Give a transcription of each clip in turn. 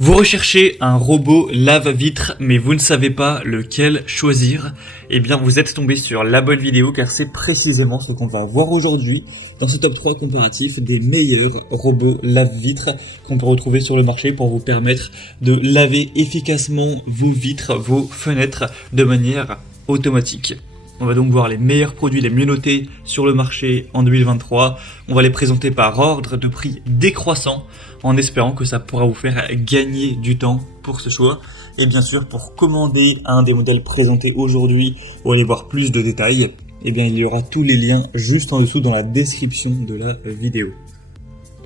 Vous recherchez un robot lave-vitre, mais vous ne savez pas lequel choisir? Eh bien, vous êtes tombé sur la bonne vidéo, car c'est précisément ce qu'on va voir aujourd'hui dans ce top 3 comparatif des meilleurs robots lave-vitres qu'on peut retrouver sur le marché pour vous permettre de laver efficacement vos vitres, vos fenêtres de manière automatique. On va donc voir les meilleurs produits les mieux notés sur le marché en 2023. On va les présenter par ordre de prix décroissant en espérant que ça pourra vous faire gagner du temps pour ce choix. Et bien sûr, pour commander un des modèles présentés aujourd'hui ou aller voir plus de détails, eh bien, il y aura tous les liens juste en dessous dans la description de la vidéo.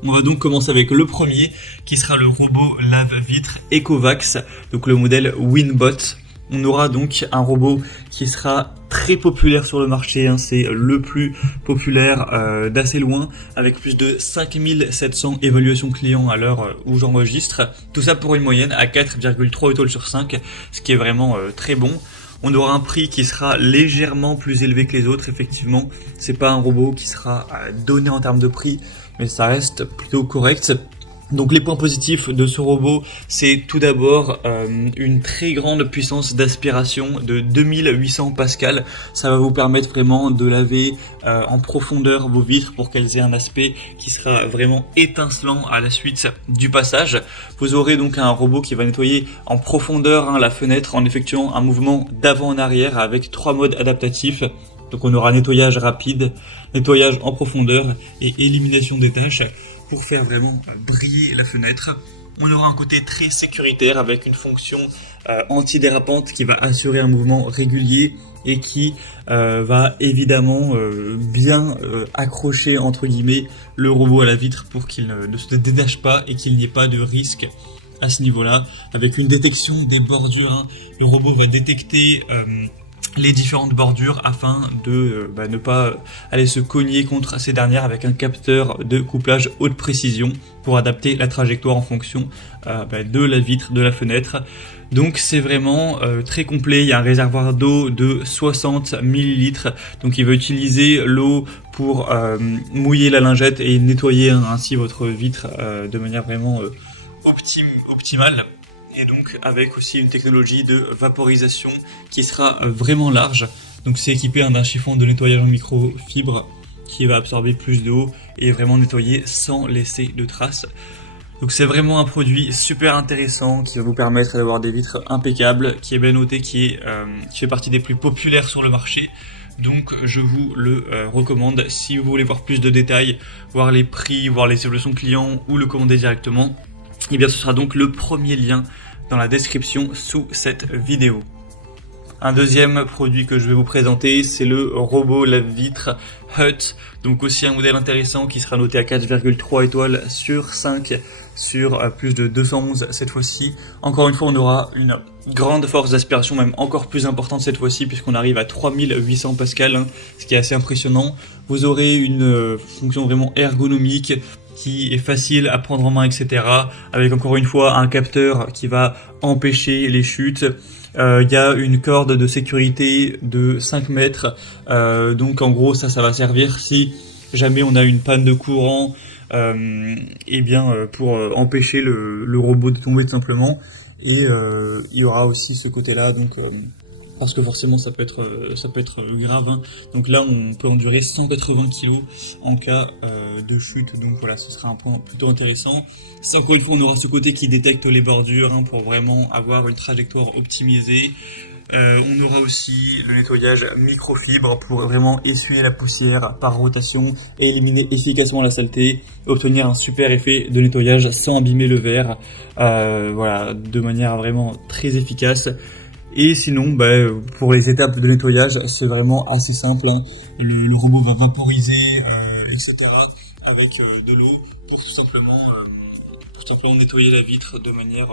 On va donc commencer avec le premier qui sera le robot lave-vitre Ecovacs, donc le modèle Winbot. On aura donc un robot qui sera très populaire sur le marché, c'est le plus populaire d'assez loin, avec plus de 5700 évaluations clients à l'heure où j'enregistre. Tout ça pour une moyenne à 4,3 étoiles sur 5, ce qui est vraiment très bon. On aura un prix qui sera légèrement plus élevé que les autres, effectivement. C'est pas un robot qui sera donné en termes de prix, mais ça reste plutôt correct. Donc les points positifs de ce robot, c'est tout d'abord une très grande puissance d'aspiration de 2800 pascal. Ça va vous permettre vraiment de laver en profondeur vos vitres pour qu'elles aient un aspect qui sera vraiment étincelant à la suite du passage. Vous aurez donc un robot qui va nettoyer en profondeur la fenêtre en effectuant un mouvement d'avant en arrière avec 3 modes adaptatifs. Donc on aura nettoyage rapide, nettoyage en profondeur et élimination des taches pour faire vraiment briller la fenêtre. On aura un côté très sécuritaire avec une fonction antidérapante qui va assurer un mouvement régulier et qui va évidemment bien accrocher entre guillemets le robot à la vitre pour qu'il ne se détache pas et qu'il n'y ait pas de risque à ce niveau-là. Avec une détection des bordures, le robot va détecter les différentes bordures afin de ne pas aller se cogner contre ces dernières avec un capteur de couplage haute précision pour adapter la trajectoire en fonction de la vitre, de la fenêtre. Donc c'est vraiment très complet. Il y a un réservoir d'eau de 60 ml, donc il va utiliser l'eau pour mouiller la lingette et nettoyer ainsi votre vitre de manière vraiment optimale. Et donc avec aussi une technologie de vaporisation qui sera vraiment large. Donc c'est équipé d'un chiffon de nettoyage en microfibre qui va absorber plus d'eau et vraiment nettoyer sans laisser de traces. Donc c'est vraiment un produit super intéressant qui va vous permettre d'avoir des vitres impeccables, qui est bien noté, qui fait partie des plus populaires sur le marché. Donc je vous le recommande si vous voulez voir plus de détails, voir les prix, voir les évaluations clients ou le commander directement. Et bien ce sera donc le premier lien dans la description sous cette vidéo. Un deuxième produit que je vais vous présenter, c'est le robot lave-vitre Hut. Donc aussi un modèle intéressant qui sera noté à 4,3 étoiles sur 5 sur plus de 211 cette fois-ci. Encore une fois, on aura une grande force d'aspiration, même encore plus importante cette fois-ci, puisqu'on arrive à 3800 pascal, ce qui est assez impressionnant. Vous aurez une fonction vraiment ergonomique qui est facile à prendre en main, etc. Avec encore une fois un capteur qui va empêcher les chutes. Il y a une corde de sécurité de 5 mètres. Donc en gros ça va servir si jamais on a une panne de courant, pour empêcher le robot de tomber tout simplement. Et il y aura aussi ce côté-là, donc parce que forcément ça peut être grave. Donc là on peut endurer 180 kg en cas de chute, donc voilà, ce sera un point plutôt intéressant. Ça, encore une fois, on aura ce côté qui détecte les bordures pour vraiment avoir une trajectoire optimisée. On aura aussi le nettoyage microfibre pour vraiment essuyer la poussière par rotation et éliminer efficacement la saleté, obtenir un super effet de nettoyage sans abîmer le verre, voilà, de manière vraiment très efficace. Et sinon, pour les étapes de nettoyage, c'est vraiment assez simple. Le robot va vaporiser, etc. avec de l'eau pour tout simplement nettoyer la vitre de manière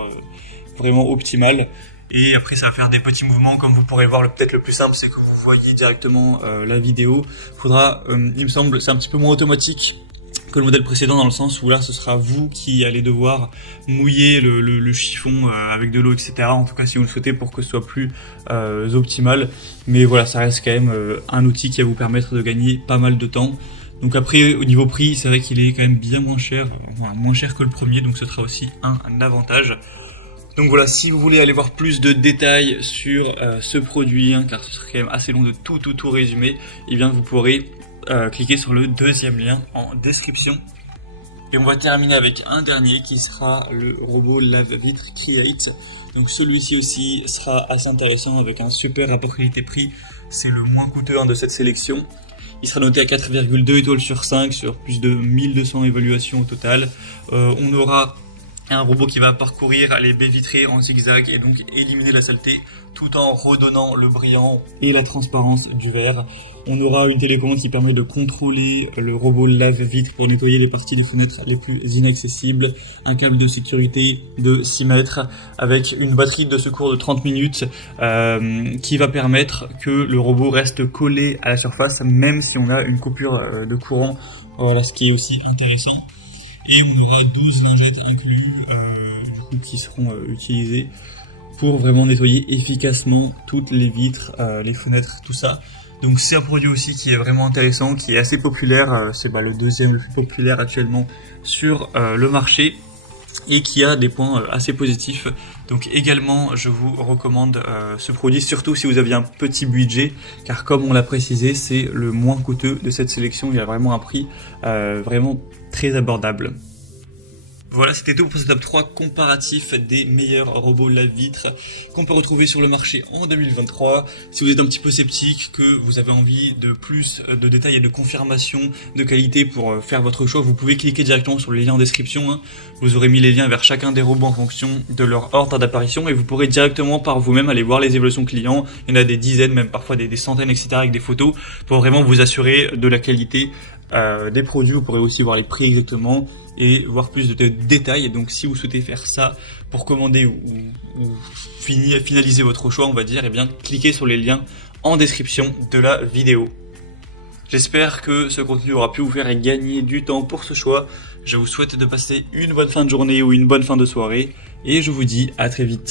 vraiment optimale. Et après, ça va faire des petits mouvements, comme vous pourrez le voir. Peut-être le plus simple, c'est que vous voyez directement la vidéo. Faudra, il me semble, c'est un petit peu moins automatique que le modèle précédent, dans le sens où là ce sera vous qui allez devoir mouiller le chiffon avec de l'eau, etc. En tout cas si vous le souhaitez, pour que ce soit plus optimal. Mais voilà, ça reste quand même un outil qui va vous permettre de gagner pas mal de temps. Donc après, au niveau prix, c'est vrai qu'il est quand même bien moins cher que le premier, donc ce sera aussi un avantage. Donc voilà, si vous voulez aller voir plus de détails sur ce produit, hein, car ce serait quand même assez long de tout résumer, et bien vous pourrez cliquer sur le deuxième lien en description. Et on va terminer avec un dernier qui sera le robot lave-vitre Create. Donc celui-ci aussi sera assez intéressant avec un super rapport qualité-prix. C'est le moins coûteux de cette sélection. Il sera noté à 4,2 étoiles sur 5 sur plus de 1200 évaluations au total. On aura un robot qui va parcourir les baies vitrées en zigzag et donc éliminer la saleté tout en redonnant le brillant et la transparence du verre. On aura une télécommande qui permet de contrôler le robot lave-vitre pour nettoyer les parties des fenêtres les plus inaccessibles. Un câble de sécurité de 6 mètres avec une batterie de secours de 30 minutes qui va permettre que le robot reste collé à la surface même si on a une coupure de courant. Voilà, ce qui est aussi intéressant. Et on aura 12 lingettes inclus qui seront utilisées pour vraiment nettoyer efficacement toutes les vitres, les fenêtres, tout ça. Donc c'est un produit aussi qui est vraiment intéressant, qui est assez populaire, c'est le deuxième le plus populaire actuellement sur le marché et qui a des points assez positifs. Donc également je vous recommande ce produit, surtout si vous aviez un petit budget, car comme on l'a précisé, c'est le moins coûteux de cette sélection, il y a vraiment un prix vraiment très abordable. Voilà, c'était tout pour ce top 3 comparatif des meilleurs robots lave-vitre qu'on peut retrouver sur le marché en 2023. Si vous êtes un petit peu sceptique, que vous avez envie de plus de détails et de confirmation de qualité pour faire votre choix, vous pouvez cliquer directement sur les liens en description. Vous aurez mis les liens vers chacun des robots en fonction de leur ordre d'apparition et vous pourrez directement par vous-même aller voir les évolutions clients. Il y en a des dizaines, même parfois des centaines, etc. avec des photos pour vraiment vous assurer de la qualité des produits. Vous pourrez aussi voir les prix exactement et voir plus de détails. Et donc si vous souhaitez faire ça pour commander ou finaliser votre choix, on va dire, et bien cliquez sur les liens en description de la vidéo. J'espère que ce contenu aura pu vous faire gagner du temps pour ce choix. Je vous souhaite de passer une bonne fin de journée ou une bonne fin de soirée et je vous dis à très vite.